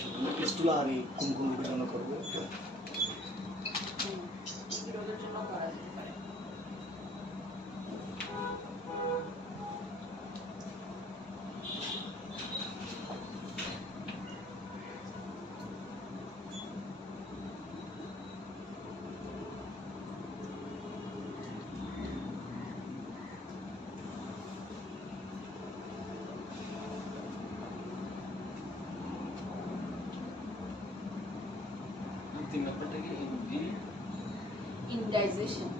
সেখানে স্টুল আর কোন কোন রোগের জন্য করবে? রোগের জন্য করা যেতে পারে। Indigestion.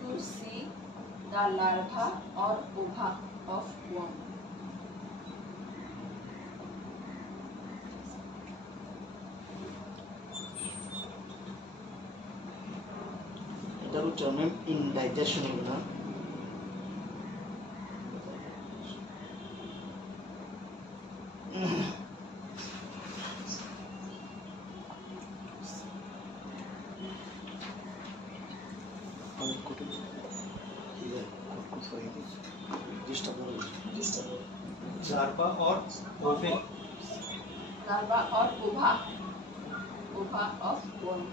To see the larva or ova of worm. এটা হচ্ছে ম্যাম ইনডাইজেশন না? लार्वा और ओवे Larva or ova of worm.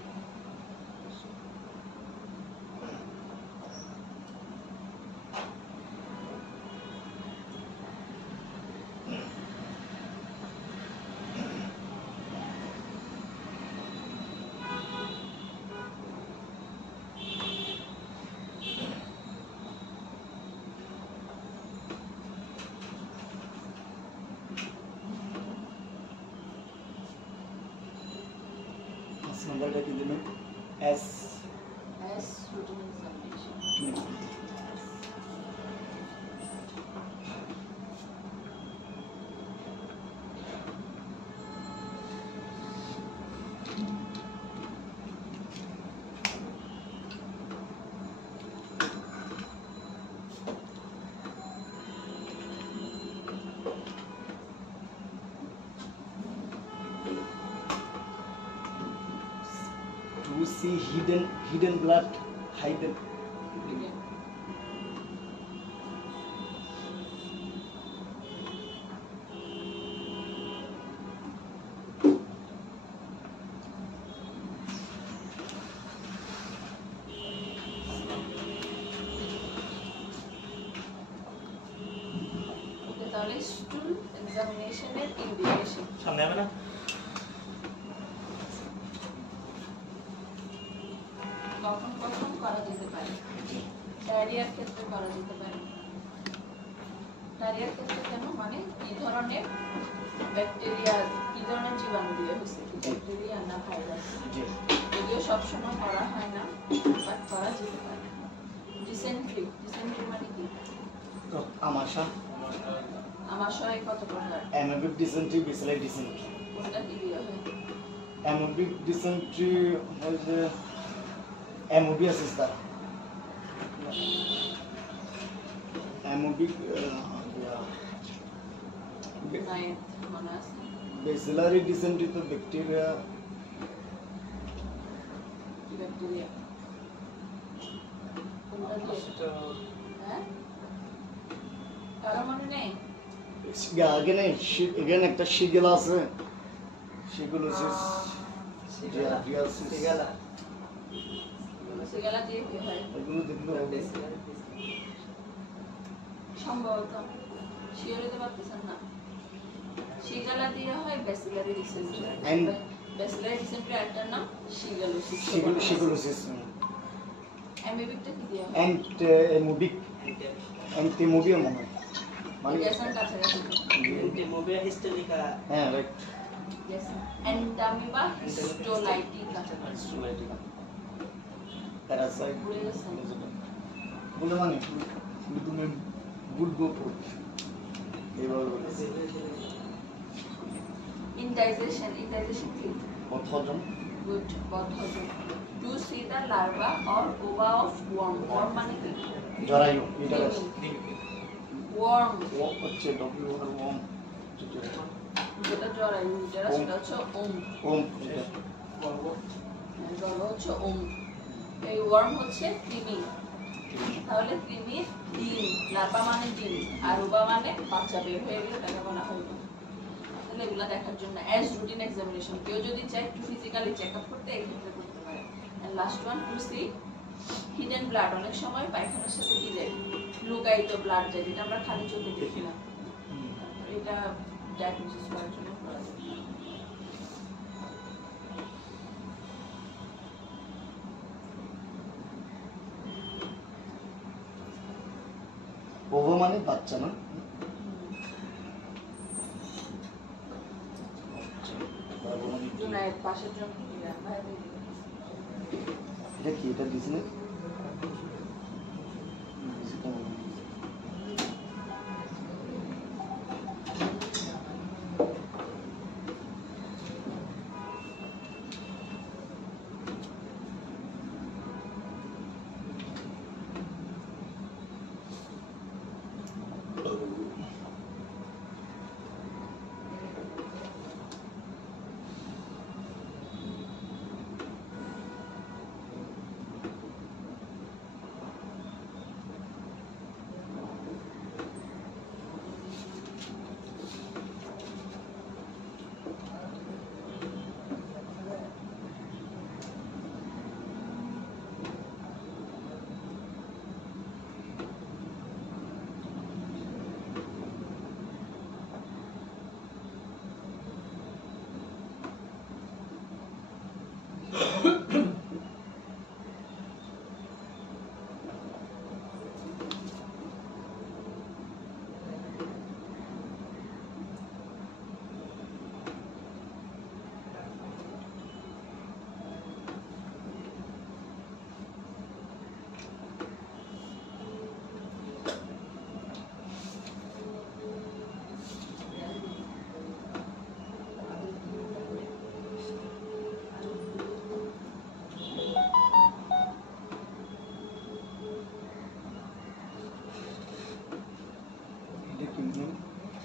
নাম্বারটা কি দিবেন? S routine examination. To see hidden blood, hidden. তাহলে stool examination এর indication. সামনে হবে না কখন কখন করা যেতে পারে? ডায়রিয়ার ক্ষেত্রে করা যেতে পারে। ডায়রিয়ার ক্ষেত্রে কেন? মানে কি ধরনের ব্যাকটেরিয়া, কি ধরনের জীবাণু দিয়ে হয়েছে, ব্যাকটেরিয়া না ভাইরাস? যদিও সবসময় করা হয় না, বাট করা যেতে পারে। ডিসেন্ট্রি মানে কি? আমাশয় কত প্রকার? অ্যামোবিক ডিসেন্ট্রি, বেসিলারি ডিসেন্ট্রি। কোনটা কি দিয়ে হয়? অ্যামোবিক ডিসেন্ট্রি হচ্ছে অ্যামোবিয়াসিস দ্বারা। অ্যামোবিক মনে আছে? বেসিলারি ডিসেন্ট্রি তো ব্যাকটেরিয়া। কি ব্যাকটেরিয়া? কোনটা দিয়ে? হ্যাঁ, কারো মনে নেই? এখানে একটা শিগেলা আছে, শিগুলোসিস, সিগালা দিয়ে কি হয়? এগুলো দেখলে সম্ভবত শিওর হতে পারতেছেন না। সিগালা দিয়ে হয় ব্যাসিলারি ডিসেন্ট্রি। ব্যাসিলারি ডিসেন্ট্রি একটা নাম শিগালোসিস। শিগুলোসিস। অ্যামিবিকটা কি দিয়ে হয়? অ্যান্টিমোবিয়া মনে হয়। মানে গ্যাসের কাছাকাছি। অ্যান্টিমোবিয়া হিস্টোরিকা। হ্যাঁ, right. Yes. Entamoeba histolytica. Parasite ভুলে গেছেন? বলে মানে তুমি বুলবো এইভাবে Indigestion কি? অথজন Good. बहुत হবে। To see the larva or ova of worm. Worm মানে কি? জরায়ু ইউটেরাস Worm. ও হচ্ছে ডব্লিউ আর ওম যেটা জরায়ু উটেরাস সেটা হচ্ছে ওম। ওম গর্ভ হচ্ছে ওম। এই ওয়ার্ম হচ্ছে কৃমি। তাহলে কৃমির ডিম, লার্ভা মানে ডিম, আর ওভা মানে বাচ্চা বের হয়ে গেলে তাকে বলা হয় ওভা। তাহলে এগুলা দেখার জন্য অ্যাজ রুটিন এক্সামিনেশন কেউ যদি চায় একটু ফিজিক্যালি চেকআপ করতে এই ক্ষেত্রে করতে পারে। And last one two see hidden blood. অনেক সময় পায়খানার সাথে কি যায়, লুকায়িত ব্লাড যায়, যেটা আমরা খালি চোখে দেখি না। এটা ডায়াগনোসিস করার জন্য করা যায়। ওভা মানে বাচ্চা না জুনায়েদ পাশের জন্য কি না ভাই এটা কি এটা দিছ না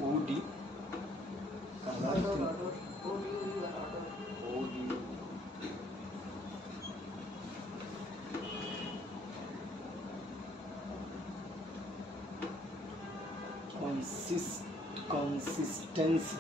ওডি ওডি consistency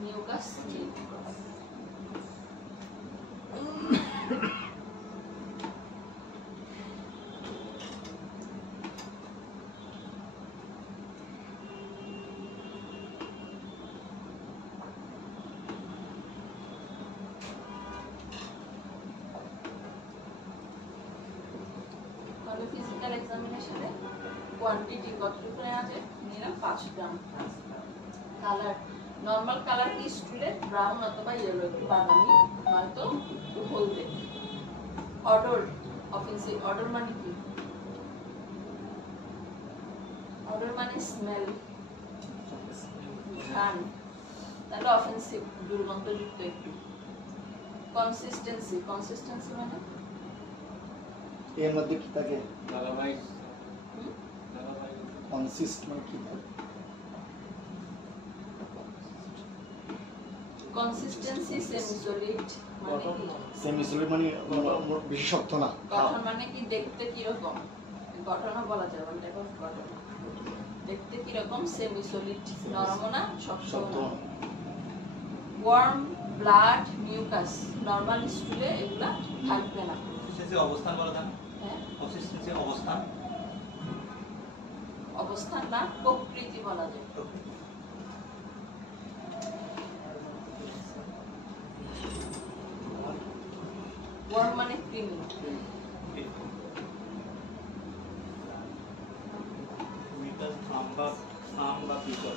মিউকাস ফিজিক্যাল এক্সামিনেশনে কোয়ান্টিটি কতটুকু নেওয়া যায় নিলাম 5 গ্রাম কালার নরমাল কালার কি স্টুলে ব্রাউন অথবা ইয়েলো, একটু বাদামি নয়তো একটু হলদে। Odour, offensive. অডর মানে কি? অডর মানে স্মেল, ঘ্রাণ, তাহলে অফেন্সিভ, দুর্গন্ধযুক্ত একটু। কনসিস্টেন্সি, কনসিস্টেন্সি মানে এর মধ্যে কি থাকে? লালাবাই হুম? লালাবাই কনসিস্ট মানে কি থাকে? কনসিস্টেন্সি সেমি সলিড মানে কি? সেমি সলিড মানে বেশি শক্ত না। গঠন মানে কি? দেখতে কি রকম, গঠনও বলা যায়, ওয়ান টাইপ অফ গঠন। দেখতে কি রকম? সেমি সলিড, নরম না শক্ত শক্ত না। ওয়ার্ম, ব্লাড, মিউকাস, নরমাল স্টুলে এগুলা থাকবে না। কনসিস্টেন্সি অবস্থান বলা যায়। হ্যাঁ, কনসিস্টেন্সি অবস্থান, অবস্থান না প্রকৃতি বলা যায়। ওয়ার্ম মানে কৃমি। মিটাস ফার্ম বা pickle.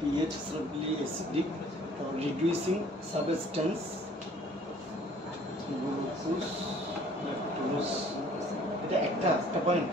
pH slightly acidic or reducing substance, glucose, lactose, এটা একটা point.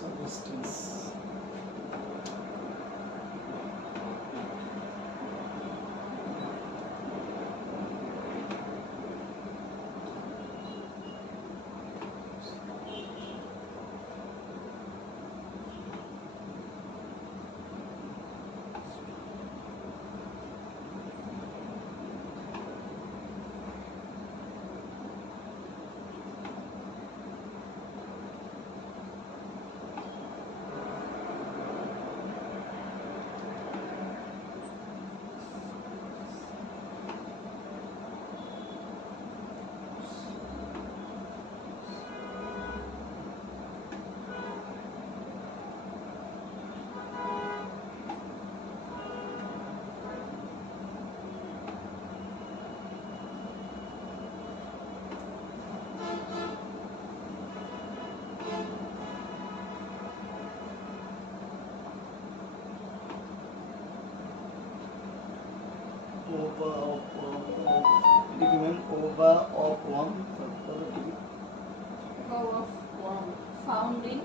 Substance. worm found in FOUND. FOUND.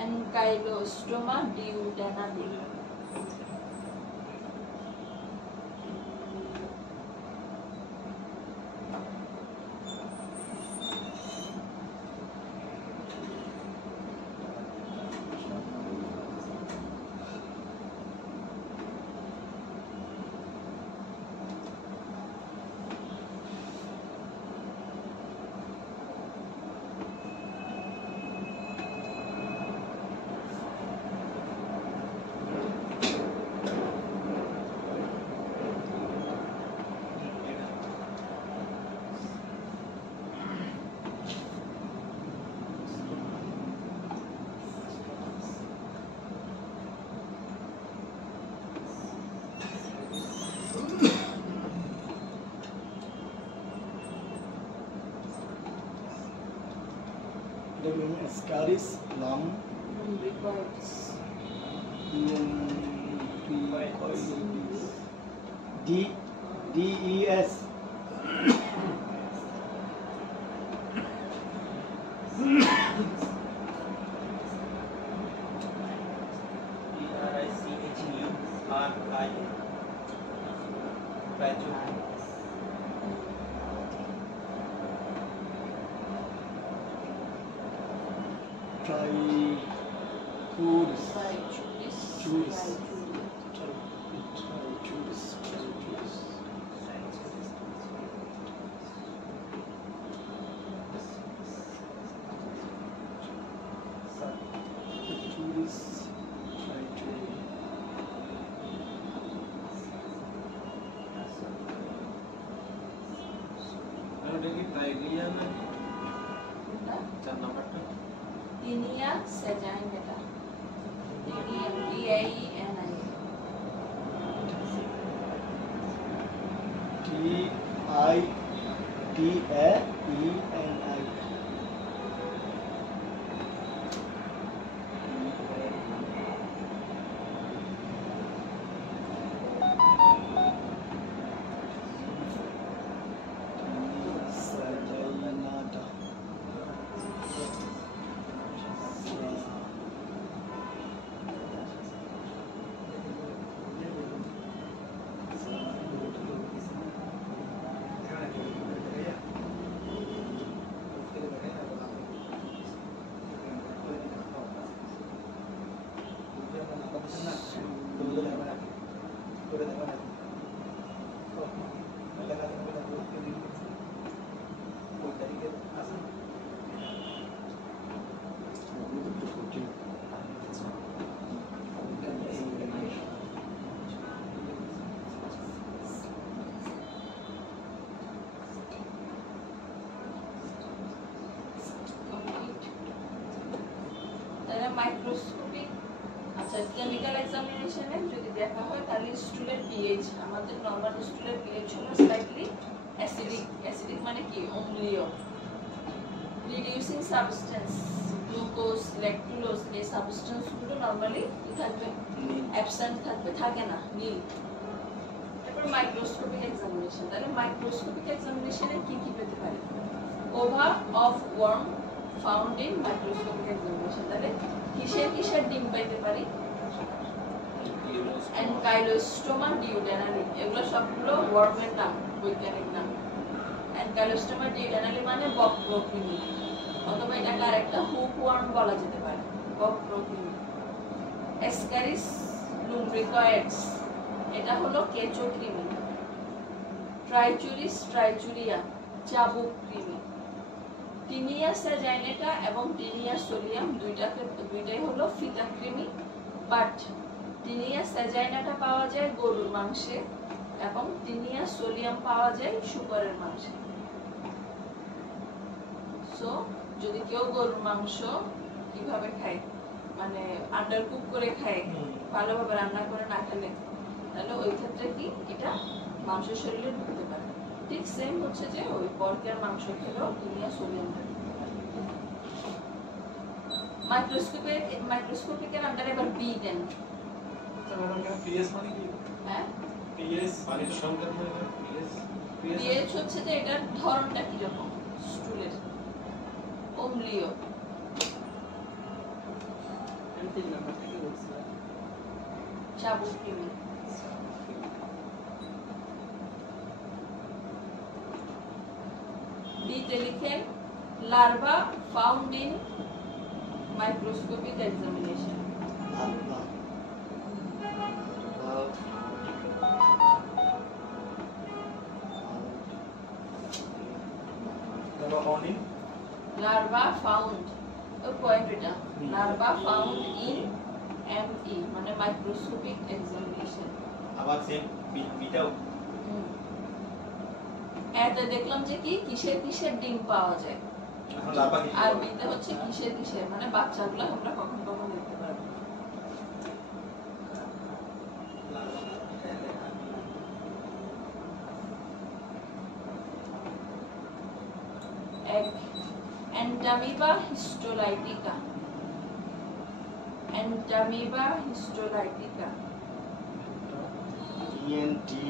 Ankylostoma duodenale. Ascaris lum Lumbricoides. DES. Tinea saginata. Tinea, TITAENI. Saginata. Microscopic আচ্ছা কেমিক্যাল এক্সামিনেশনে যদি দেখা হয় তাহলে স্টুলের পিএইচ আমাদের normal স্টুলের pH হলো slightly acidic মানে কি অম্লীয় রিডিউসিং সাবস্টেন্স গ্লুকোজ ল্যাকটোজ এই সাবস্টেন্সগুলো নরমালি কি থাকবে অ্যাবসেন্ট থাকবে থাকে না নীল তারপর মাইক্রোস্কোপিক এক্সামিনেশন তাহলে মাইক্রোস্কোপিক এক্সামিনেশনে কি কি পেতে পারে ova of worm found in microscopic examination তাহলে কিসের ডিম পাইতে পারি অ্যানকাইলোস্টোমা ডিউডেনালি এগুলো সবগুলো ওয়ার্মের নাম বৈজ্ঞানিক নাম অ্যানকাইলোস্টোমা ডিউডেনালি মানে বক্রকৃমি অথবা এটাকে আরেকটা হুক ওয়ার্ম বলা যেতে পারে বক্রকৃমি এসকারিস লুম্ব্রিকয়েডস এটা হলো কেঁচো কৃমি ট্রাইচুরিস ট্রাইচুরিয়া চাবুক কৃমি টিনিয়া স্যাজাইনেটা এবং টিনিয়া সোলিয়াম দুইটাই হলো ফিতা কৃমি বাট টিনিয়া স্যাজাইনাটা পাওয়া যায় গরুর মাংসে এবং টিনিয়া সোলিয়াম পাওয়া যায় শুকরের মাংসে। সো যদি কেউ গরুর মাংস কিভাবে খায়, মানে আন্ডার কুক করে খায়, ভালোভাবে রান্না করে না খেলে, তাহলে ওই ক্ষেত্রে কি এটা মাংসের শরীরে ঢুকতে পারে। ঠিক সেম হচ্ছে যে ওই পর্কের মাংস খেলেও টিনিয়া সোলিয়ামটা ঢুকতে পারে। মাইক্রোস্কোপিকের আন্ডারে এবার বি দেন। হ্যাঁ, পিএইচ হচ্ছে যে এটার ধরনটা কি রকম, স্টুলের অম্লীয়। চাবুক কৃমি। বিতে লিখেন larva found in microscopic examination. Larva found, ওই পয়েন্ট এটা, লার্ভা ফাউন্ড ইন এমই মানে মাইক্রোস্কোপিক এক্সামিনেশন। আবার সেম বিটাও এতে দেখলাম যে কি কিসের কিসের ডিম পাওয়া যায়, এখন লার্ভা কি আর বিতে হচ্ছে কিসের কিসের মানে বাচ্চাগুলো আমরা কখন কখন দেখতে পারবো। এক Entamoeba histolytica. Entamoeba histolytica. ENTA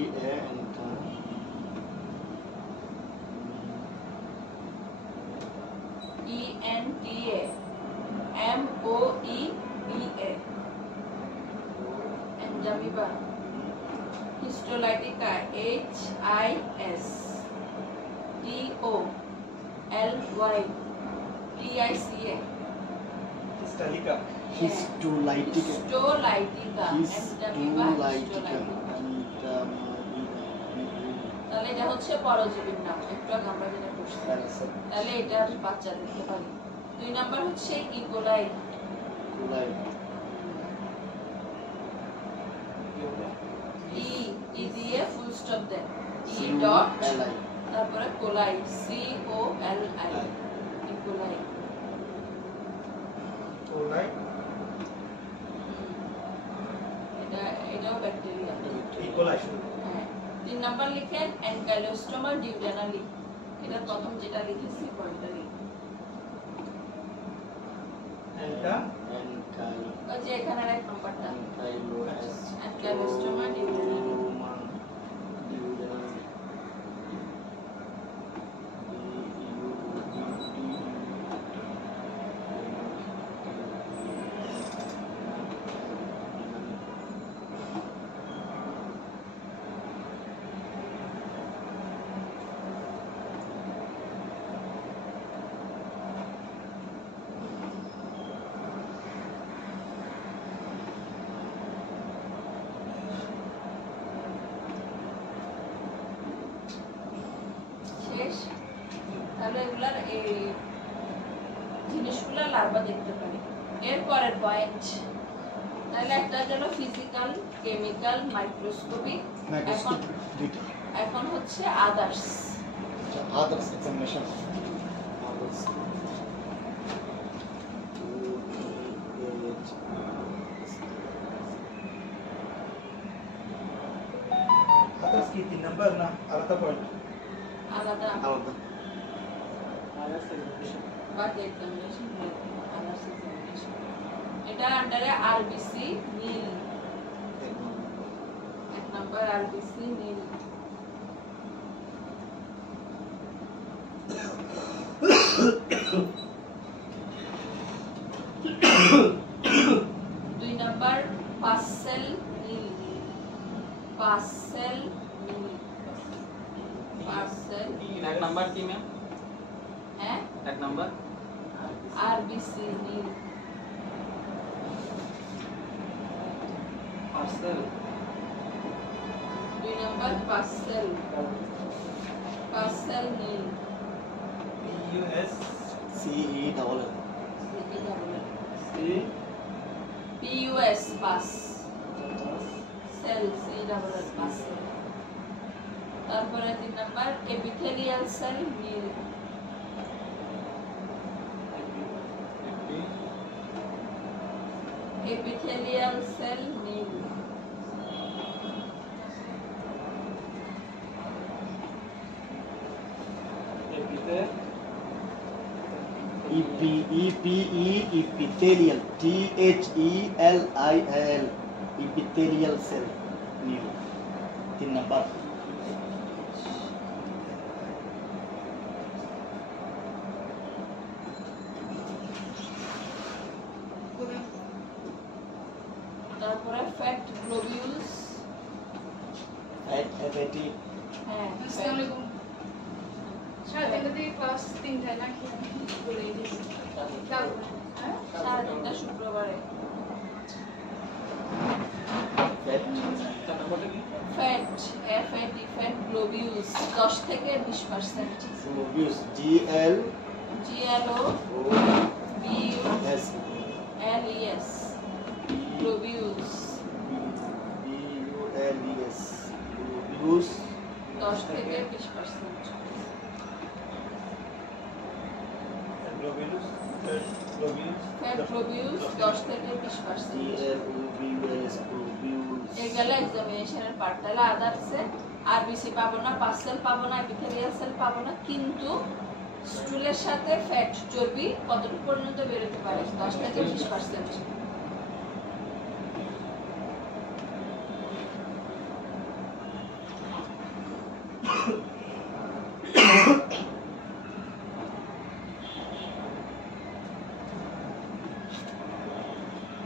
ENTA MOEBA Entamoeba histolytica HISTOLYTICA স্টালিকা Histolaitica. Histolytica Entamoeba Histolaitica. Histolytica. তাহলে এটা হচ্ছে পরজীবীর নাম, একটু আগে আমরা যেটা করছি। তাহলে এটার বাচ্চা দেখতে পারি। 2 নাম্বার হচ্ছে ইকোলাই। ই দিয়ে full stop then, E dot তারপরে কোলাই COLI ইকোলাই। এটাও ব্যাকটেরিয়া। ইকোলাই। হ্যাঁ। 3 নাম্বার লিখেন অ্যানকাইলোস্টোমা ডিউডেনালি। এটা প্রথম যেটা লিখেছি পয়েন্টটা লিখুন। ওই যে এখানে এক নাম্বারটা অ্যানকাইলোস্টোমা ডিউডেনালি। তাহলে এগুলার এই জিনিসগুলো লার্ভা দেখতে পারি। এরপরের পয়েন্ট, তাহলে একটা গেল ফিজিক্যাল, কেমিক্যাল, মাইক্রোস্কোপিক, এখন হচ্ছে others. Others examination. Others. Others কি 3 নাম্বার না আলাদা পয়েন্ট? আলাদা Aladha. বাকি এক্সামিনেশন, আদার্স এক্সামিনেশন। এটা আন্ডারে আরবিসি নীল। 1 নাম্বার আরবিসি নীল। দুই নাম্বার পাসেল নীল। পাসেল নীল। পাসেল। এক নাম্বার কি ম্যাম? হ্যাঁ, এক number RBC nil. Pus cell. 2 number pus cell. Pus cell nil. PUS CE double L. PUS pus. Cell C double L মাসেল। তারপরে 3 number epithelial cell nil. Epithelial cell nil. epithelial THELIAL epithelial cell nil 3 number. তারপরে fat globules. FAT হ্যাঁ আসসালামু আলাইকুম। সাড়ে তিনটাতে class 3টায় নাকি বলে দিয়েছি। তারপরে হ্যাঁ 3:30 শুক্রবারে। ফ্যাট FAT ফ্যাট গ্লোবিউলস 10 থেকে 20%। globules GL GLO O BULES S globules BULES globules 10 থেকে 20%। ফ্যাট গ্লোবিউলস 10 থেকে 20%। GLOBULS globules এগুলো এক্সামিনেশনের পার্ট। তাহলে আদার্সে আরবিসি পাবো না, পাসেল পাবো না, এপিথেলিয়াল সেল পাবো না, কিন্তু স্টুলের সাথে ফ্যাট চর্বি কতটুকু পর্যন্ত বেরোতে পারে? 10 থেকে 20%।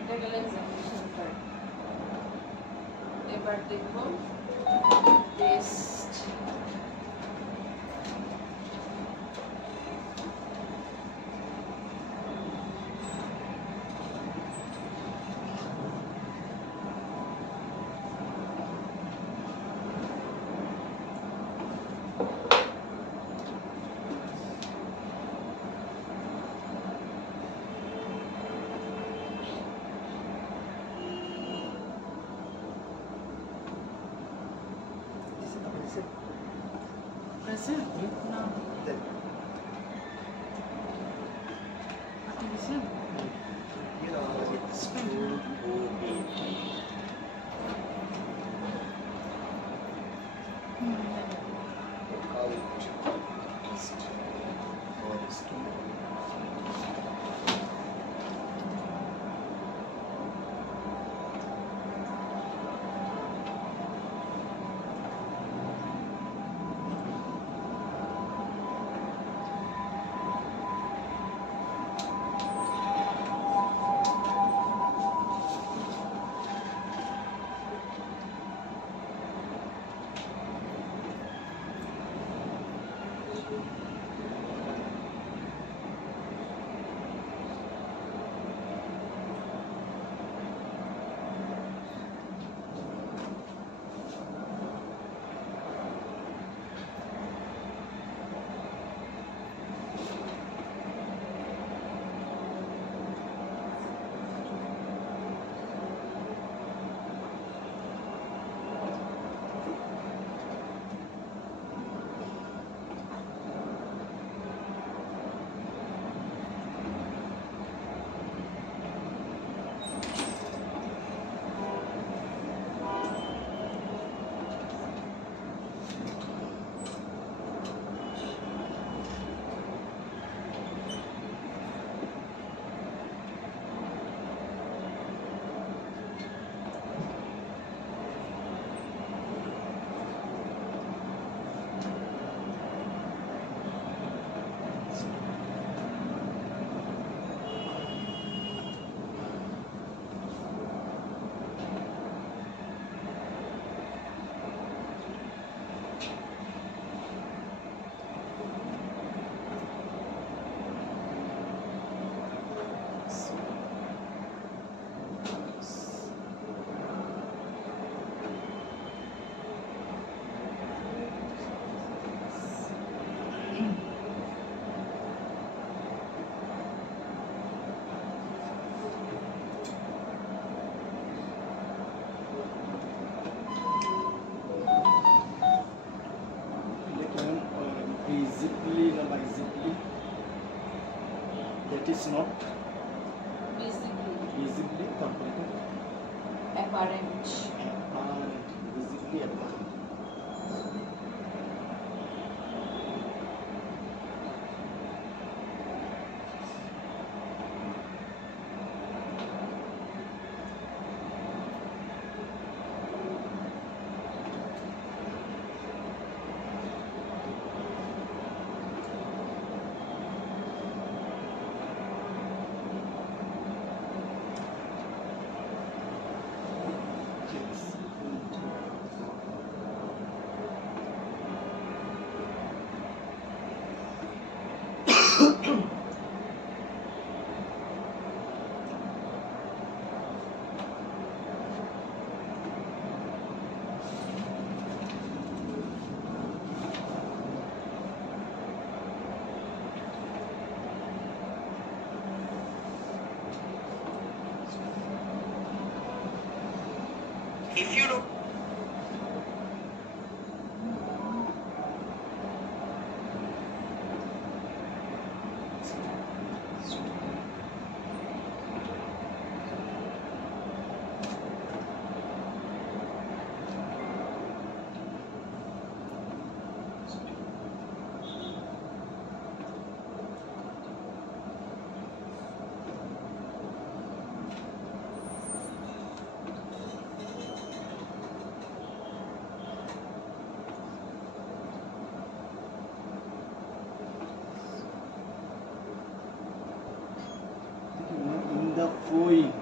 এটা গেল এক্সামিনেশন পার্ট। এবার দেখবো টেস্ট। is not visibly তারপরে apparent. visibly apparent. If you don't in the flowing.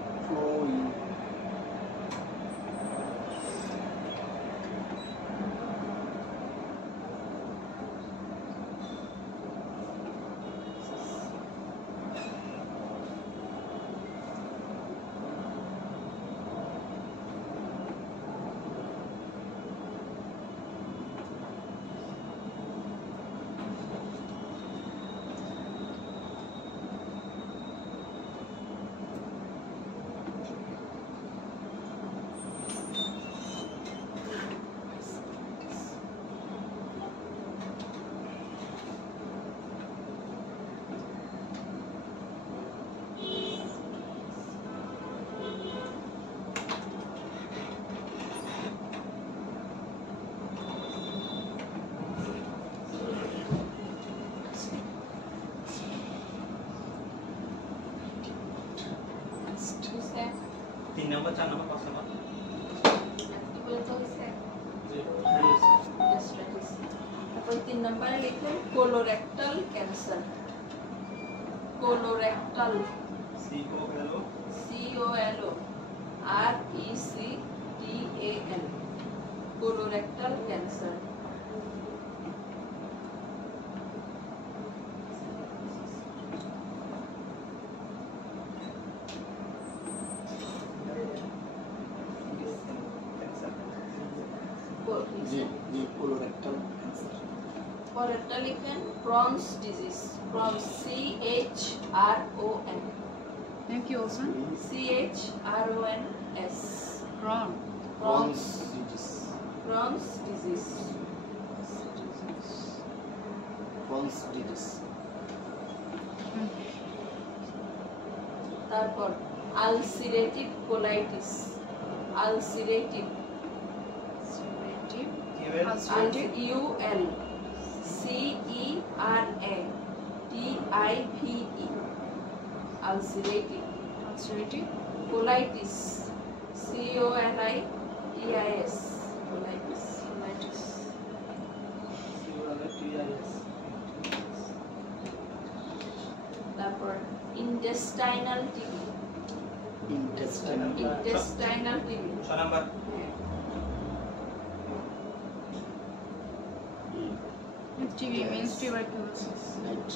तीन नंबर चार नंबर पाँच नंबर তারপর 3 নম্বরে লিখুন কোলোরেক্টাল ক্যান্সার। কোলোরেক্টাল सी को hello COLORECTAL colorectal cancer. colorectal cancer. পরেরটা লিখেন Crohn's disease. Crohn's CHRON Thank you, Olson. CHRONS Ron. Crohn's disease. Crohn's disease. Crohn's disease. তারপর ulcerative colitis. Ulcerative Ulcerative. U L Ulcerative. ULCERATIVE ulcerative. Ulcerative. Colitis COLITIS colitis. Colitis. তারপর intestinal TB. Intestinal. Intestinal TB. 6 number TB means tuberculosis. Right.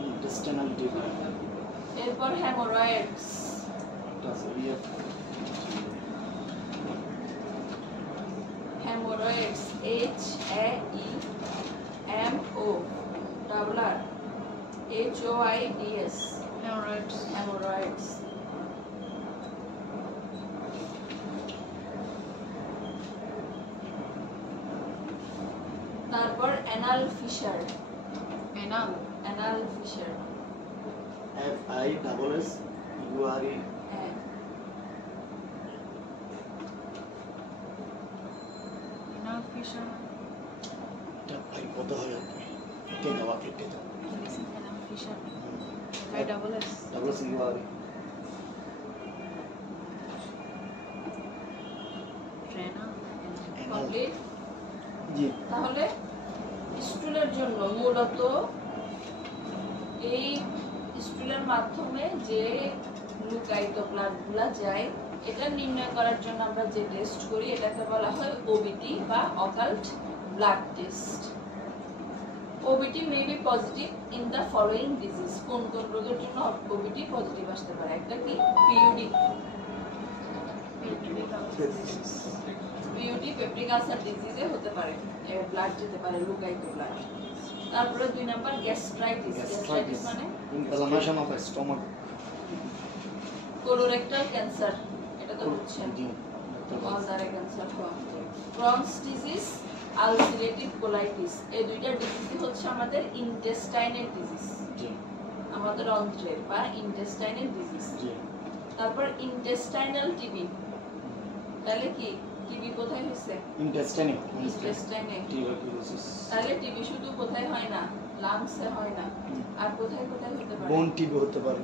Intestinal tube. এরপর haemorrhoids. Does we have haemorrhoids HAEMORRHOIDS Hemorrhoids. Haemorrhoids. Anal fisher. Anal. Anal fisher. FISSURE হ্যাঁ। Anal fissure. এটা ভাই কত হয় আপনি কেটে দাও Listen, anal fissure. FISS. WSURE Renal. Complete. জি তাহলে স্টুলের জন্য মূলত এই স্টুলের মাধ্যমে যে লুকায়িত ব্লাডগুলা যায় এটা নির্ণয় করার জন্য আমরা যে টেস্ট করি এটাকে বলা হয় ওবিটি বা occult blood test. OBT may be positive in the following disease. কোন কোন রোগের জন্য ওবিটি পজিটিভ আসতে পারে? একটা কি পিইউডি, পিইউডি পেপটিক আলসার ডিজিজে হতে পারে, ব্লাড যেতে পারে লুকায়িত ব্লাড। তারপরে 2 নাম্বার গ্যাস্ট্রাইটিস। গ্যাস্ট্রাইটিস মানে inflammation of stomach colorectal cancer, এটা তো বুঝছেন, জি গলদারে ক্যান্সার হওয়া। ক্রনস ডিজিজ, আলসারেটিভ কোলাইটিস, এই দুইটা ডিজিজই হচ্ছে আমাদের ইন্টেস্টাইনের ডিজিজ, জি আমাদের অন্ত্রের বা ইন্টেস্টাইনের ডিজিজ। জি তারপর ইন্টেস্টাইনাল টিবি, তাহলে কি টিবি কোথায় হচ্ছে? ইন্টেস্টাইনে ইন্টেস্টাইনে। টিউবারকুলোসিস তাহলে টিবি শুধু কোথায় হয় না, লাংসে হয় না, আর কোথায় কোথায় হতে পারে? বোন টিবি হতে পারে,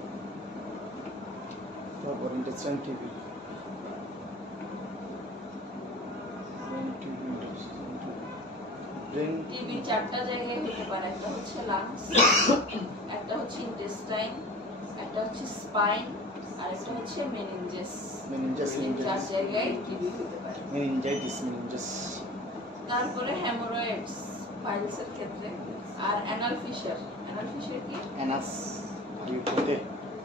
তারপর ইন্টেস্টাইন টিবি, ব্রেন টিবি 4টা জায়গায় হতে পারে, একটা হচ্ছে লাংস, একটা হচ্ছে ইন্টেস্টাইন, একটা হচ্ছে স্পাইন, আর একটা হচ্ছে মেনিনজাস। মেনিনজাস এই 4 জায়গায় টিবি হতে পারে। মেনিনজাইটিস মেনিনজাস। তারপরে হেমোরয়েডস পাইলসের ক্ষেত্রে, আর অ্যানাল ফিশার। অ্যানাল ফিশার কি? অ্যানাস ইউটোতে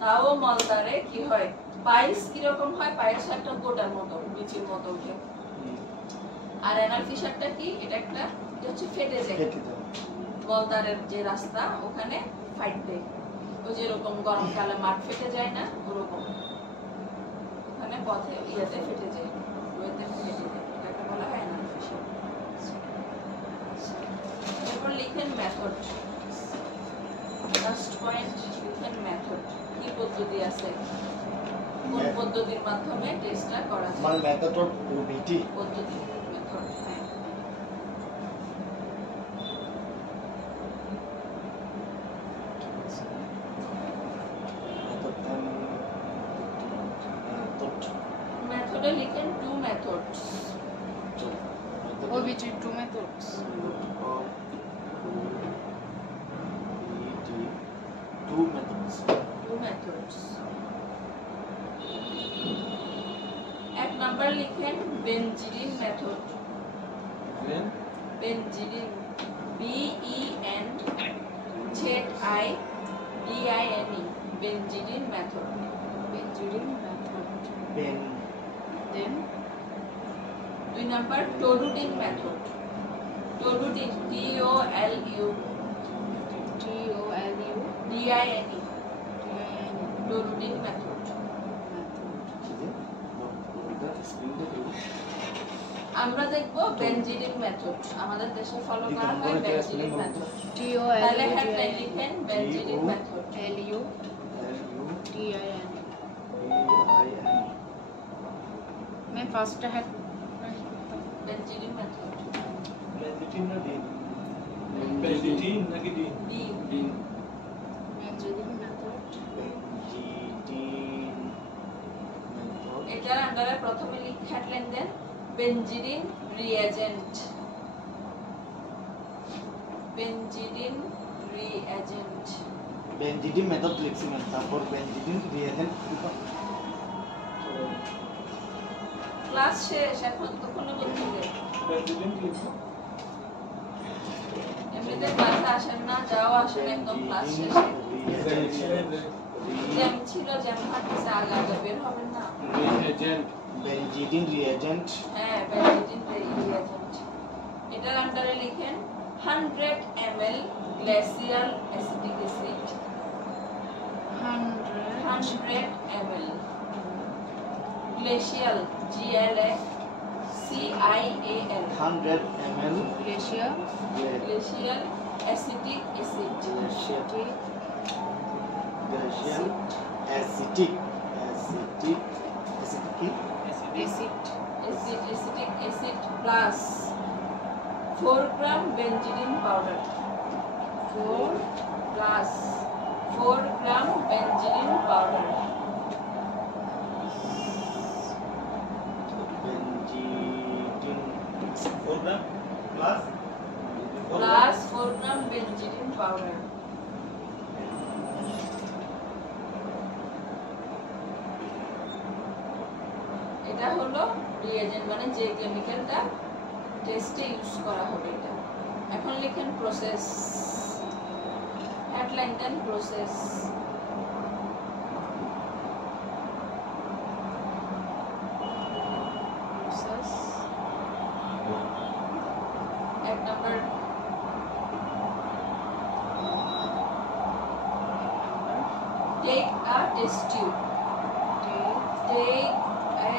তাও মলদারে কি হয়? পাইলস কি রকম হয়? পাইলস একটা গোটার মতো, বিচির মতো ওঠে। আর অ্যানাল ফিশারটা কি? এটা একটা এটা হচ্ছে ফেটে যায়, কেটে দাও মলদারের যে রাস্তা ওখানে ফাইট দেয়, ওই যে এরকম গরমকালে মাঠ ফেটে যায় না ওরকম, ওখানে পথে ইয়াতে ফেটে যায়, ওয়েতে ফেটে যায়, এটাকে বলা হয় অ্যানাল ফিশার। এরপর লিখেন মেথড। ফার্স্ট পয়েন্ট লিখেন মেথড। কি পদ্ধতি আছে, কোন পদ্ধতির মাধ্যমে টেস্টটা করা যায়? মানে মেথড অফ ওবিটি পদ্ধতি মেথড। হ্যাঁ, মেথডে লিখেন 2 methods. OBT 2 methods. 2 methods 2 methods। 1 number লিখেন benzidine method. Benzidine, BENZIDINE, benzidine method. Benzodiazepine method. Pen Then 2 number toluidine method. Toluidine, TOLUDINE, TOLUDINE toluidine method. আমরা দেখব বেনজিডিন মেথড, আমাদের দেশে ফলো করা হয় বেনজিডিন মেথড। তাহলে হেডলাইন লিখেন বেনজিডিন মেথড। TOLUDINE. मैं फर्स्ट है বেনজিডিন মেথড। বেনজিডিন না ডিন? বেনজিডিন নাকি dean? Dine. Benzodiazepine method. Benzidine method এটার আন্ডারে প্রথমে হেডলাইন দেন benzidine reagent. Benzidine reagent. Benzidine method লিখছি না, তারপর বেনজিডিন রিএজেন্ট। ক্লাস শেষ, এখন তখনও বলতে যে বেনজিডিন কি লিখবো? এমনিতে ক্লাসে আসেন না, যাও আসেন একদম ক্লাস শেষে। জ্যাম ছিল, জ্যাম হাঁটতেছে, আগে আগে বের হবেন না। বেনজিডিন রিএজেন্ট হ্যাঁ, বেনজিডিন রিএজেন্ট। এটার আন্ডারে লিখেন 100 ml glacial acetic acid. 100 ml glacial, GLA CIAL 100 ml glacier glacial acetic acid glacier acetic acetic acid plus 4 gram benzidine powder 4 plus 4 gram benzidine powder benzidine 4 gram plus plus 4 gram benzidine powder এটা হলো reagent মানে যে কেমিক্যালটা টেস্টে use করা হবে এটা এখন লিখেন প্রসেস হেডলাইন দেন প্রসেস process এক number take a test tube take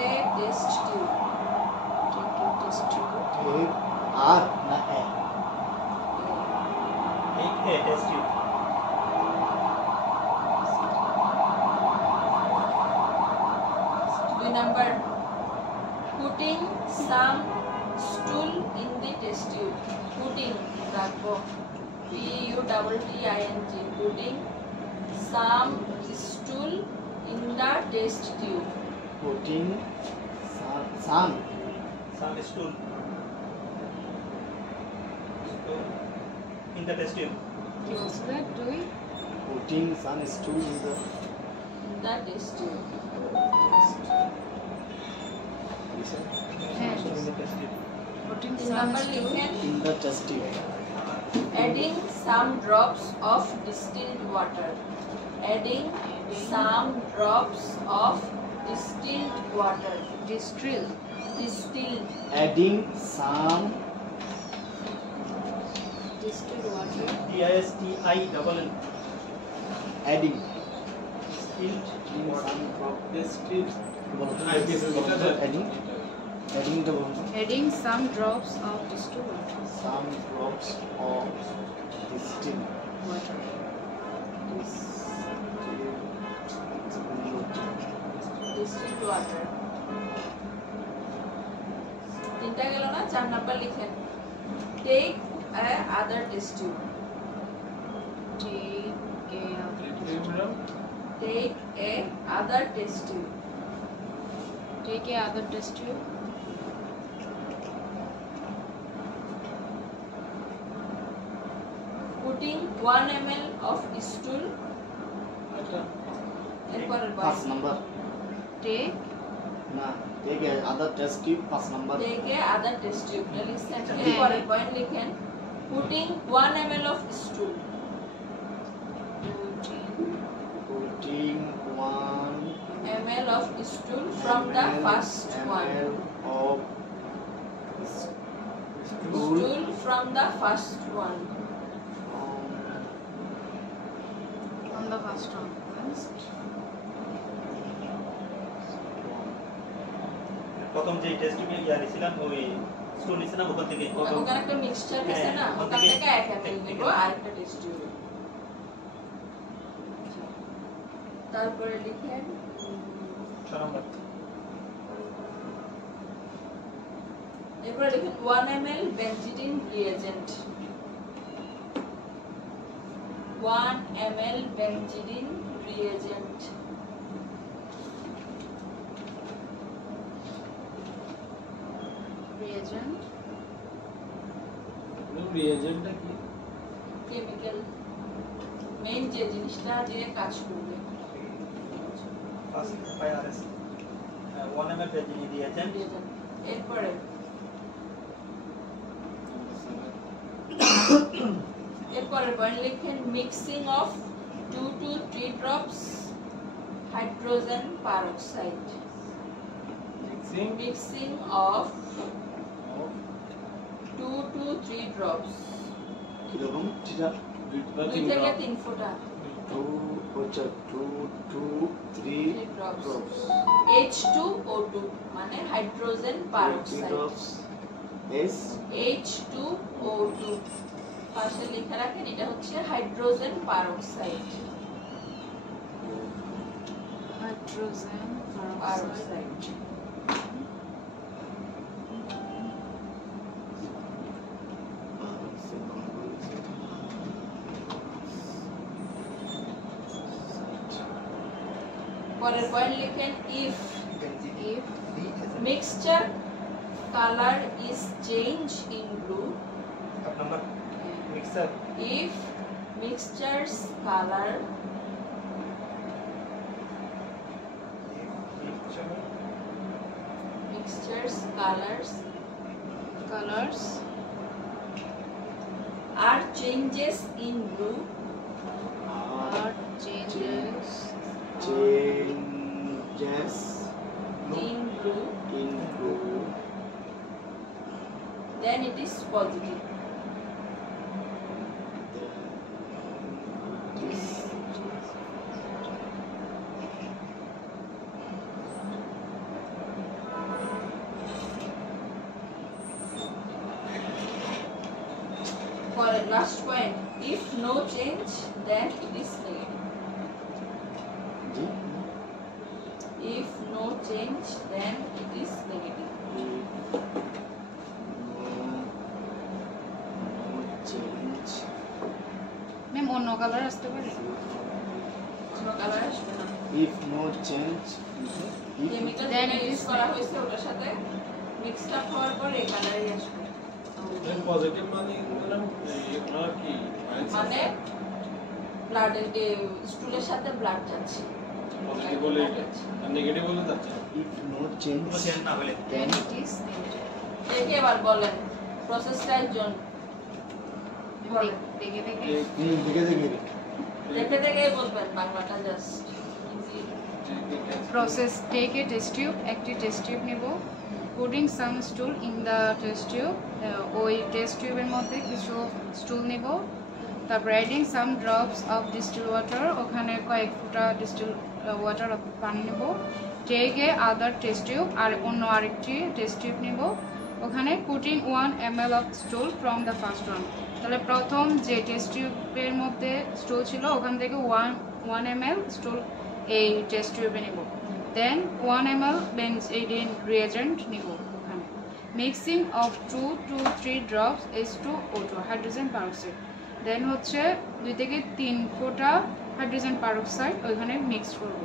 a test tube take a test tube take R na A take a test tube number putting some stool in the test tube putting রাখবো PUTTING putting some stool in the test tube putting some stool in the test tube what's that doing putting some stool in the test tube listen stool in the test tube putting তিন some number stool লিখেন in the test tube adding some drops of distilled water adding some drops of distilled water distilled distilled adding some distilled water DISTILL adding distilled some drop Distilled. adding the adding some drops of distilled water some drops of distilled water distilled water তিনটা গেল না চার number লিখেন take a other test tube take a other test tube take a other test tube putting 1 ml of stool এরপরের first number take na take a other test tube first number take a other test tube টা লিখেন হ্যাঁ। এরপরের point লিখেন putting 1 ml of stool putting 1 ml of stool from the first one ml of stool stool from the first one on the first one first প্রথম যে test টিউবে ইয়া নিছিলাম ওই স্টোন নিছিলাম ওখান থেকে ওখানে একটা মিক্সচার আছে না হ্যাঁ, ওখান ওখান থেকে 1 ml নিব আর একটা টেস্ট টিউব তারপরে লিখেন 6 নম্বর এরপরে লিখেন 1 ml benzidine reagent 1 ml benzidine reagent reagent Reagent-টা কি? কেমিক্যাল মেইন যে জিনিসটা দিয়ে কাজ করবে first FIRS 1 ml benzene reagent এরপরে এরপরের পয়েন্ট লিখেন mixing of 2 to 3 drops hydrogen peroxide Mixing mixing of 2 to 3 drops কিরকম ঠিক আছে 2 থেকে 3 ফোঁটা 3 drops. drops. H2O2 মানে হাইড্রোজেন পারক্সাইড। S H2O2 পাশে লেখা রাখেন, এটা হচ্ছে হাইড্রোজেন পারক্সাইড। হাইড্রোজেন পারক্সাইড পরের পয়েন্ট লিখেন, if if mixture color is change in blue, अब number mixer if mixture's color colors are changes in blue, are changes changes in blue, in blue, then it is positive. For the last point, if no change, then it is negative. G If no change, then it is negative. no change. Ma'am অন্য colour আসতে পারে কোনো colour আসবে না। If no change, if chemical Then যেটা it use is করা হয়েছে ওটার সাথে মিক্সড আপ হওয়ার পর এই কালারই আসবে। Then positive মানে ম্যাডাম এগুলো কি মানে ব্লাডের স্টুলের সাথে ব্লাড যাচ্ছে, পজিটিভ বলে আর নেগেটিভ বলে যাচ্ছে। if no change, কোনো চেঞ্জ না হলে দেন ইট ইজ নেগেটিভ দেখে এবার বলেন প্রসেসটা একজন বলেন। দেখে দেখে দেখে দেখেই বলবেন, বাংলাটা just easy. process take a test tube একটি টেস্ট টিউব নেব putting some stool in the test tube ওই টেস্ট টিউবের মধ্যে কিছু স্টুল নেব তারপর adding some drops of distilled water ওখানে কয়েক ফোঁটা distilled water পানি নেব take a other test tube আর অন্য আরেকটি টেস্ট টিউব নেব ওখানে putting 1 ml of stool from the first one তাহলে প্রথম যে টেস্ট টিউবের মধ্যে স্টুল ছিল ওখান থেকে 1 ml স্টুল এই টেস্ট টিউবে নেব দেন 1 ml benzene reagent নেব ওখানে mixing of 2 to 3 drops H2O2 hydrogen peroxide দেন হচ্ছে 2 থেকে 3 ফোঁটা হাইড্রোজেন পারক্সাইড ওইখানে মিক্স করব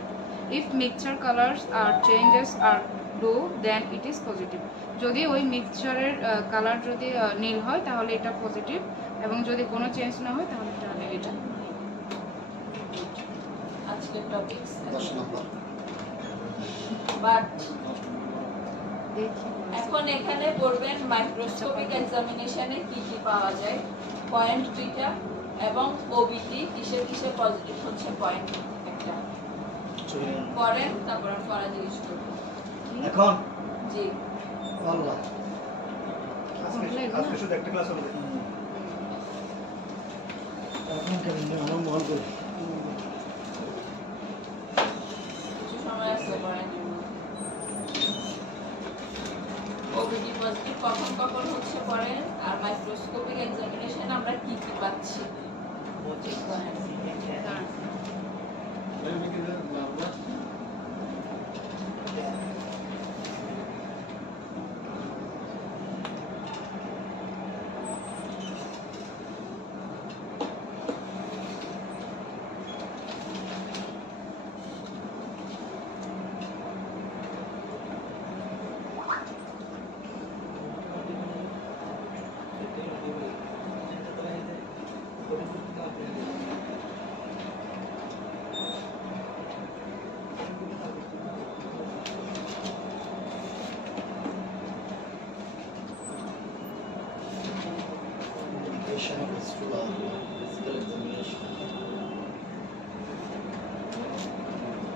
if mixture colours are changes are blue then it is positive যদি ওই মিক্সচারের কালার যদি নীল হয় তাহলে এটা পজিটিভ এবং যদি কোনো চেঞ্জ না হয় তাহলে এটা নেগেটিভ আজকের টপিকস 10 নম্বর। বাট দেখি এখন এখানে পড়বেন মাইক্রোস্কোপিক এক্সামিনেশনে কি কি পাওয়া যায়, পয়েন্ট দুইটা এবং ওবিটি কিসে কিসে পজিটিভ হচ্ছে পয়েন্ট একটা পড়েন, তারপর আমি পড়া জিজ্ঞেস করবো। এখন জি আল্লাহ আজকে শুধু একটা ক্লাস হবে এখন কেন আমার মন করে কিছু সময় আসতে পড়েন। ওবিটি পজিটিভ কখন কখন হচ্ছে পড়েন, আর মাইক্রোস্কোপিক এক্সামিনেশন আমরা কি কি পাচ্ছি ঠিক করেন। Maybe we can have Education of physical examination.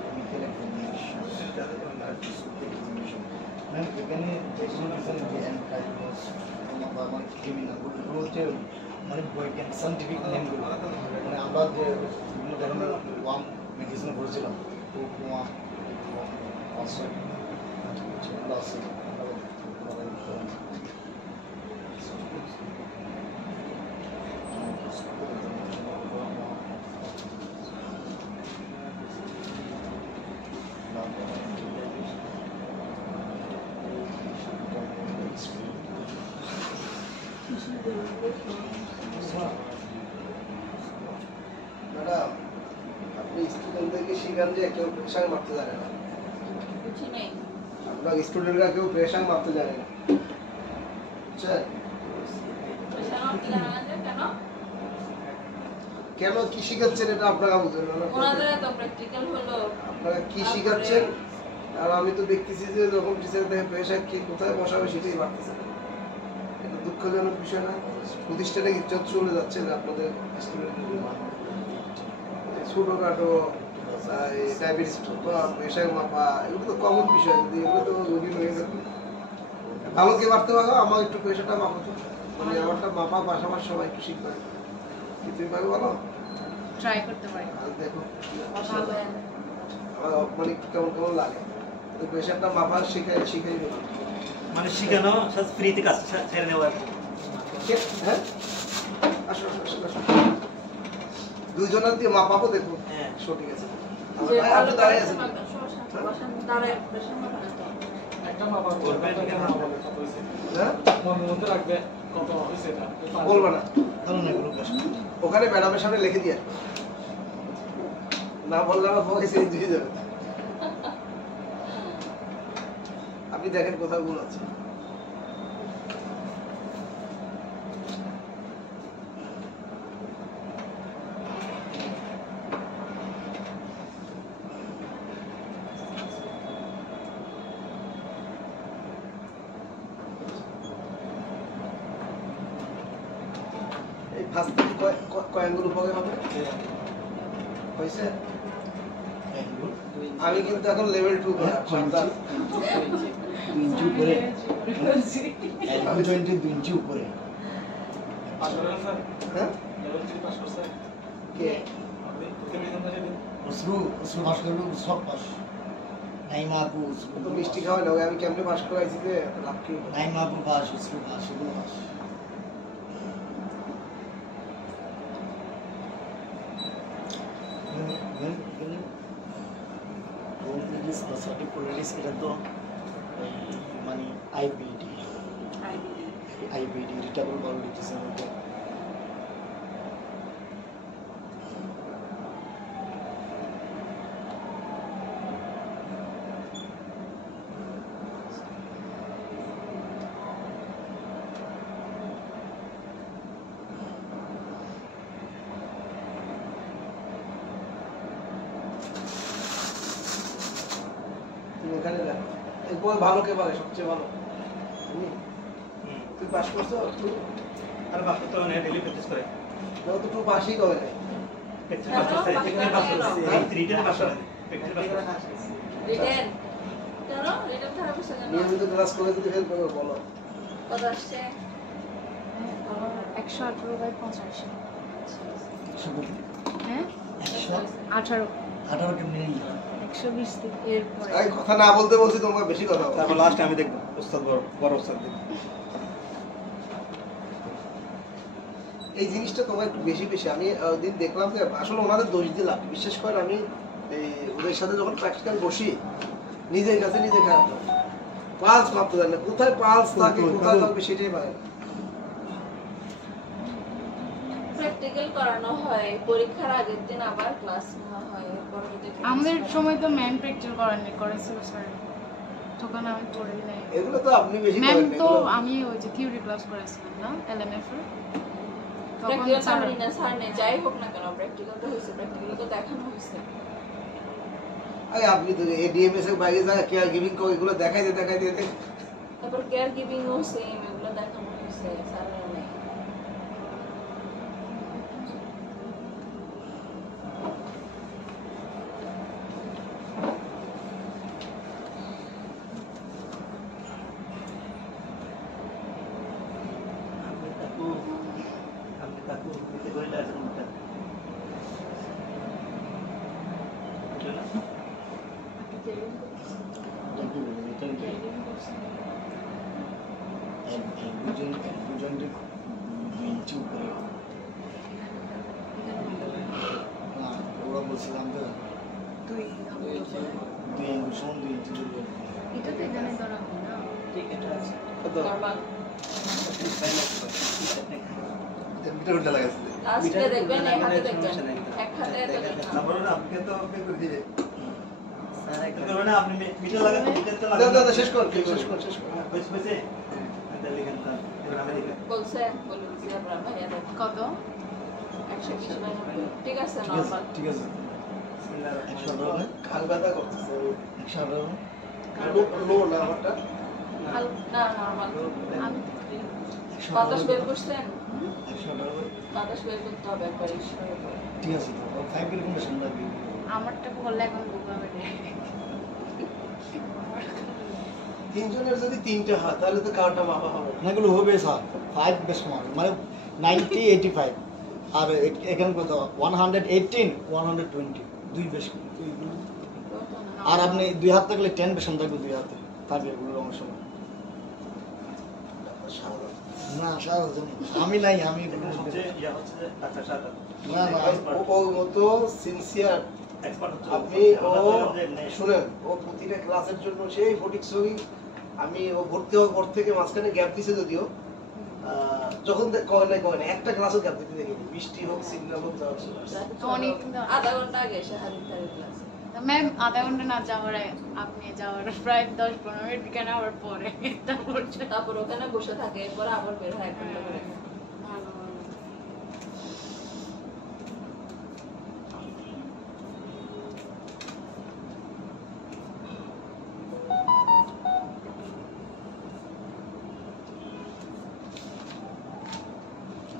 Chemical examination. Ma'am, এখানে examination যে অ্যান্টাইকোস আমার ক্রিমিনাল ওগুলো হচ্ছে মানে বৈজ্ঞানিক সায়েন্টিফিক নেমগুলো মানে আমরা যে বিভিন্ন ধরনের ওয়ার্ম মেডিসিন করেছিলাম ওয়ার্ম আছে সেগুলো আছে ম্যাডাম আপনি স্টুডেন্টদেরকে শিখান যে কেউ প্রেশার মারতে জানে না বুঝি নেই আপনার স্টুডেন্টরা কেউ প্রেশার মারতে জানে না বুঝছেন পেশা মাপতে জানা না যে কেন কেন কি শিখাচ্ছেন এটা আপনারা বুঝেন না ওনাদের এত প্র্যাকটিক্যাল হলো আপনারা কি শিখাচ্ছেন আর আমি তো দেখতেছি যে যখন টিচার দেখে প্রেশার কি কোথায় বসাবে সেটাই ভাবতেছে এটা দুঃখজনক বিষয় না প্রতিষ্ঠানে ইজ্জত চলে যাচ্ছে যে আপনাদের স্টুডেন্টদের ছোটখাটো ডায়াবেটিস বা প্রেশার মাপা এগুলো তো কমন বিষয় যদি এগুলো তো রোগী হয়ে গেল ভালো কে মারতে পারো আমার একটু প্রেশারটা মাপাতো মানে আমারটা মাপা পাশাপাশি সবাই একটু শিখবে কি তুমি পারবে বলো ট্রাই করতে পারি আর দেখো ভালো আমার মানে একটু কেমন কেমন লাগে তো প্রেশারটা মাপা শিখাই দেবো মানে শিখানো সব ফ্রিতে কাজ ছেড়ে নেওয়া হ্যাঁ আসো আসো আসো আসো দুইজনের দিয়ে মাপাবো দেখো হ্যাঁ। সঠিক আছে যে আপনি দাঁড়িয়ে আছেন দাঁড়ায় পেশা মাপা না তো একটা মাপা করবে ঠিক আছে আমাদের কত হইছে হ্যাঁ মনের মধ্যে রাখবে কত হইছে এটা বলবা না কারণ এগুলো বেশ ওখানে ম্যাডামের সামনে লিখে দিয়ে আসবে। না বললে আমার পরে চেঞ্জ হয়ে যাবে আপনি দেখেন কোথাও ভুল আছে এই ফার্স্ট কয় আঙ্গুল উপরে হবে হয়েছে আমি কিন্তু এখন লেভেল 2 সাবধান 2 ইঞ্চি উপরে 2 ইঞ্চি উপরে পাস করেন স্যার হ্যাঁ লেভেল 3 পাস করছেন কে আপনি কেমন ধরে দিন অসরু পাস করবে সব পাস নাইমা আপু ও তো মিষ্টি খাওয়াই না ওই আমি কেমনে পাস করাইছি যে লাভ কি হলো? নাইমা আপু পাস অসরু পাস এগুলো পাস এটা তো মানে আইবিডি রিটেবল বাউল ডিজিজের মধ্যে তুমি এখানে দেখ এরপর ভালো কে পারে সবচেয়ে ভালো তুমি তুই পাস করছো তুই আর বাকি তো মানে ডেইলি প্র্যাকটিস করে তো তুই পাসই করে নাই প্র্যাকটিস পাস করছে টেকনিক্যাল পাস করছে রিটেন পাস করে প্র্যাকটিস পাস করছে রিটেন কেন রিটেন খারাপ হচ্ছে কেন নিয়মিত ক্লাস করে যদি ফেল করবে বলো কত আসছে 118/85 হ্যাঁ 18 18 কেমনে নিল 120 থেকে এরপরে আমি কথা না বলতে বলছি তোমার বেশি কথা বলো। তারপর লাস্ট আমি দেখব উস্তাদ বড় উস্তাদ দেখব এই জিনিসটা তোমার একটু বেশি বেশি আমি দিন দেখলাম যে আসলে ওনাদের দোষ দিলাম বিশেষ করে আমি এই ওদের সাথে যখন প্র্যাকটিক্যাল বসি নিজের কাছে নিজে খারাপ লাগে পালস মাপতে জানে না কোথায় পালস থাকে কোথায় থাকবে সেটাই পারে না। প্র্যাকটিক্যাল করানো হয় পরীক্ষার আগের দিন আবার ক্লাস নেওয়া হয় এরপর আমাদের সময় তো ম্যাম প্র্যাকটিক্যাল করেছিল স্যার তখন আমি পড়ি নাই এগুলো তো আপনি বেশি ম্যাম করেন না, তো এগুলো- আমি ওই যে থিওরি ক্লাস করেছিলাম না এলএমএফ এর তখন প্র্যাকটিক্যাল স্যার করি না স্যার নেই যাই হোক না কেন প্র্যাকটিক্যালটা হয়েছে প্র্যাকটিক্যাল তো দেখানো হয়েছে আরে আপনি তো এডিএমএস এর বাইরে যা কেয়ার গিভিং করে এগুলো দেখাইতে তারপর কেয়ার গিভিং ও সেম এগুলো দেখানো হয়েছে স্যারের নেই আপনি দুজন 2 ইঞ্চি উপরে না ওরা বলছিলাম যে 2 ইঞ্চি দূরে এটা তো এখানে ধরা হয় না। ঠিক এটা আছে নরমাল মিটার উল্টা লাগাইছে লাস্টে দেখবেন এক হাতে দেখবেন এক হাতে দেখবেন তারপরে আপনি তো পে করে দিবে তারপরে না আপনি মিটার লাগান মিটারটা দাদা লাগান দাদা শেষ কর হইছে হইছে এটা লিখেন না এটা আমি লিখেন বলছে বলুন যে আমরা ভাইয়া দেখো কত? 129 ঠিক আছে ঠিক আছে নরমাল ঠিক আছে বিসমিল্লাহির 118 খাল ব্যথা করতেছে 118 লো না আমারটা না নরমাল আমি বাতাস বের করছেন 118 বাতাস বের করতে হবে একবার ঈশ্বরের উপরে। ঠিক আছে তো 5 এর কন্ডিশন লাগবে আমারটা করলে এখন বুঝাবে রে। তিনজনের যদি তিনটে হয় তাহলে তো কারটা মাপা হবে না এগুলো হবে স্যার 5 বেশ কম হবে মানে 90 85 আর এখানে কত 118 120 দুই বেশ কম। আর আপনি দুই হাত থাকলে 10 বেশন থাকবে দুই হাতে থাকবে এগুলোর অংশ না। না সারা আমি নাই আমি এগুলো সবচেয়ে ইয়া হচ্ছে যে ডাক্তার সাহেব না না ও মতো সিনসিয়ার এক্সপার্ট হচ্ছে আপনি ও শুনেন ও প্রতিটা ক্লাসের জন্য সেই ফটিক সহি আমি ও ভর্তি হওয়ার পর থেকে মাঝখানে গ্যাপ দিছে যদিও যখন কয় না একটা ক্লাসও গ্যাপ দিতে দেখিনি বৃষ্টি হোক সিগন্যাল হোক যাওয়ার সময় অনেক আধা ঘন্টা আগে এসে হাজির ক্লাস ম্যাম আধা ঘন্টা না যাওয়ার আপনি যাওয়ার প্রায় 10-15 মিনিট কেন আবার পরে তারপর ওখানে বসে থাকে এরপর আবার বের হয় 1 ঘন্টা করে ভালো।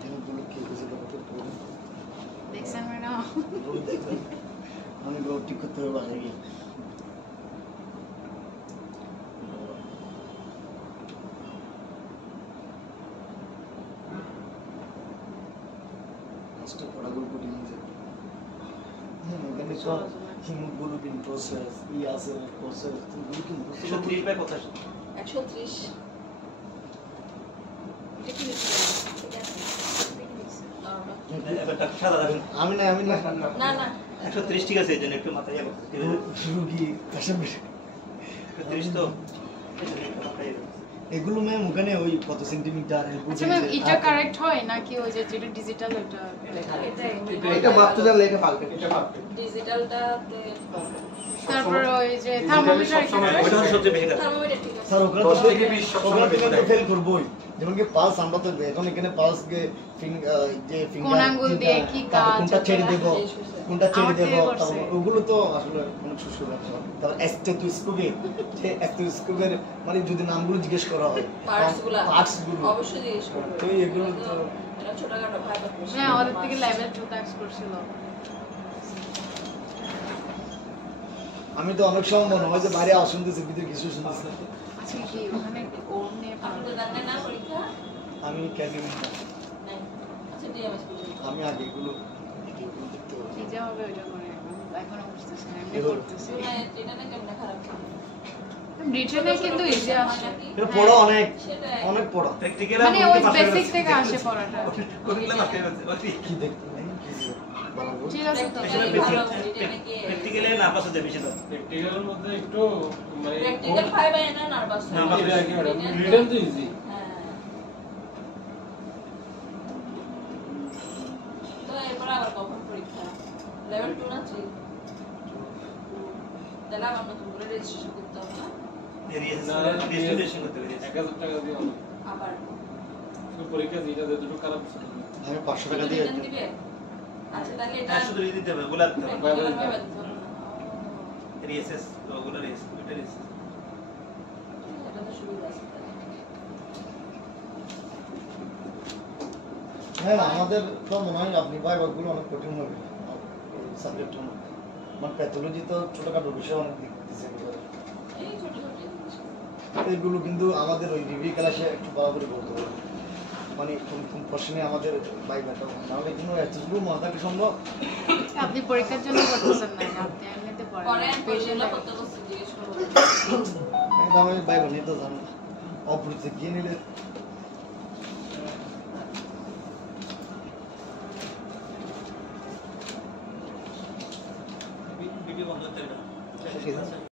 এগুলো কি বুঝে দেবো দেখছেন ম্যাডাম? আমি এগুলো ঠিক করতে হবে বাসায় গিয়ে কাজটা পড়াগুলো কঠিন হয়েছে এখানে সব হিমোগ্লোবিন প্রসেস আছে প্রসেস এগুলো কি 130 বাই 85 130 এটা কি লিখছেন? ঠিক আছে নরমাল এবার ডাক্তার সাদা রাখেন আমি না না না 130 ঠিক আছে এজন্য একটু মাথায় ইয়া করতে রুগী কাশে 130 তো এজন্য একটু মাথায় ইয়া করতে। এগুলো ম্যাম ওখানে ওই কত সেন্টিমিটার আচ্ছা ম্যাম এটা কারেক্ট হয় নাকি ওই যে যেটা ডিজিটাল ওটা? এটা মাপতে জানলে এটা পারফেক্ট এটা পারফেক্ট ডিজিটালটাতে তারপর ওই যে থার্মোমিটার ওইটা হচ্ছে সবচেয়ে বেশি কাজ থার্মোমিটার ঠিক আছে স্যার ওখানে তো ফেল করবই যেমন কি পালস আমরা তো এখন এখানে পালস যে ফিঙ্গার কোন আঙ্গুল দিয়ে কি কাজ কোনটা ছেড়ে দেব কোনটা ছেড়ে আমার দেব থেকে করছে। তারপর ওগুলো তো আসলে অনেক সুস্থ ব্যাপার তার স্টেথোস্কোপে যে স্টেথোস্কোপের মানে যদি নামগুলো জিজ্ঞেস করা হয় পার্টস গুলো অবশ্যই জিজ্ঞেস করবে তো এগুলো তো এটা ছোটখাটো ভাইবার কোশ্চেন হ্যাঁ আমাদের থেকে লেভেল 2 ট্যাক্স করছিল। আমি তো অনেক সময় মনে হয় যে বাইরে আওয়াজ শুনতেছি ভিতরে কিছু শুনতেছি না। আচ্ছা কি ওখানে ওর নিয়ে আপনি তো জানেন না পরীক্ষা আমি ক্যান্টিন নাই আচ্ছা ডিএমএস পর্যন্ত আমি আগে এগুলো দেখতে হবে। কি যা হবে ওইটা করে এখনো বুঝতেছি না এমনি এগুলো- করতেছি। মানে এটা না কেমনে খারাপ ছিল রিটেনে কিন্তু ইজি আসে এটা পড়া অনেক সেটাই অনেক পড়া প্র্যাকটিক্যাল মানে ওই বেসিক থেকে আসে পড়াটা। কোনগুলো মাস্টার হচ্ছে ওই কি দেখতে কি বানাবো ঠিক আছে তো প্র্যাকটিক্যালে না পাস হচ্ছে বেশি তো প্র্যাকটিক্যালের মধ্যে একটু মানে প্র্যাকটিক্যাল 5 এ না নার্ভাস Nervous এটা কি ম্যাডাম রিটেন তো ইজি হ্যাঁ তো এরপর আবার কখন পরীক্ষা লেভেল 2 না 3 তাহলে আবার নতুন করে রেজিস্ট্রেশন করতে হবে না রেজিস্ট্রেশন করতে হবে 1000 টাকা দিয়ে হবে আবার তো পরীক্ষা দিতে দুটো খারাপ ছিল আমি 500 টাকা দিয়ে রিটার্ন দিবে আচ্ছা তাহলে এটা হ্যাঁ শুধু দিতে হবে ওগুলা দিতে হবে প্র্যাকটিক্যাল ভাবে দিতে হবে না রিএসএস তো ওগুলা রিএসএস ওইটা রিএসএস এটা তো সুবিধা আছে তাহলে। হ্যাঁ আমাদের তো মনে হয় আপনি ভাইবাগুলো অনেক কঠিন হবে সাবজেক্ট মানে প্যাথোলজি তো ছোটখাটো বিষয় অনেক দিক দিচ্ছে এই ছোট ছোট জিনিস এগুলো কিন্তু আমাদের ওই রিভিউ ক্লাসে একটু বরাবরই বলতে হবে মানে কোন প্রশ্নে আমাদের ভাইবাটা নাহলে কিন্তু এতটুকু মনে থাকা সম্ভব আপনি পরীক্ষার জন্য করতেছেন না আপনি এমনিতে পরে পড়েন পেশেন্টরা কত বস্তু জিজ্ঞেস করবো একদম আমি ভাইবা নিয়ে তো জানো অপরিচিত গিয়ে নিলে ঠিক আছে